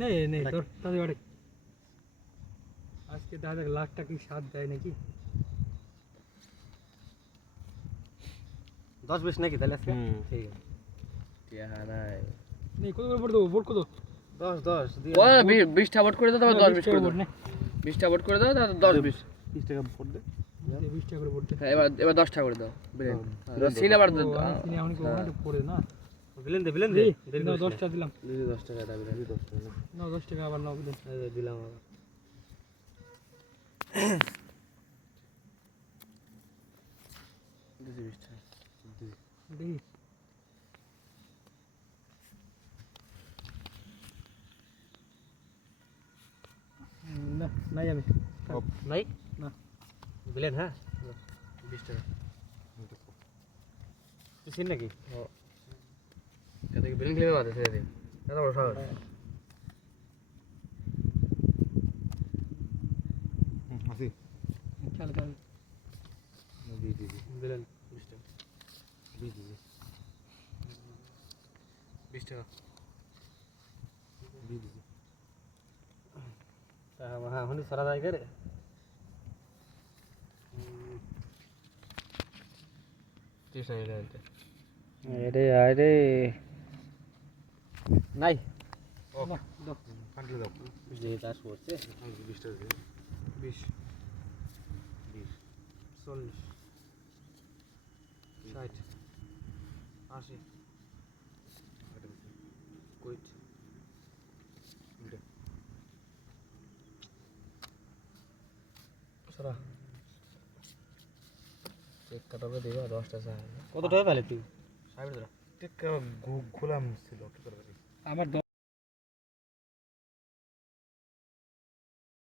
নেই নেই তোর তাদের বাড়ি আজকে দাদা লাখটা কি সাথ দেয় নাকি 10-20 নাকি তাহলে আজকে ঠিক আছে নেই কত করে পড়তো বোর্ড কত 10 দিয়ে 20টা ভোট করে দাও তারপর 10 20 করে দাও 20টা ভোট করে দাও তারপর 10 20 30 টাকা ভোট দে 20 টাকা করে পড়তে হ্যাঁ এবার 10 টাকা করে দাও বিলেন সিন আবার দাও সিনে আমি কোন পড়ে না বিলেন দে না 10 টাকা দিলাম 10 টাকা দাবি 10 টাকা না 10 টাকা আবার নাও বিলেন দিলাম আবার দেখি না নাই আমি নাই না বিলেন হ্যাঁ 20 টাকা তুই চিন নাকি কত কি বিলেন খেলে মারতে ছেড়ে দে এত বড় সাহস আসি চল চল দি বিলেন 20 টাকা দি 20 টাকা দি হ্যাঁ হনি সারা যায় করে টিউশন এলে আরে আরে নাই ও দাও কাটলে দাও যে চাষ করছে 20 টাকা 20 40 60 80 কইট সরা চেক কত করে দিবা 10টা চাই কত টাকা পেলে তুই সাহেব দাও টিকা ঘোলাম ছিল কি করবে আমার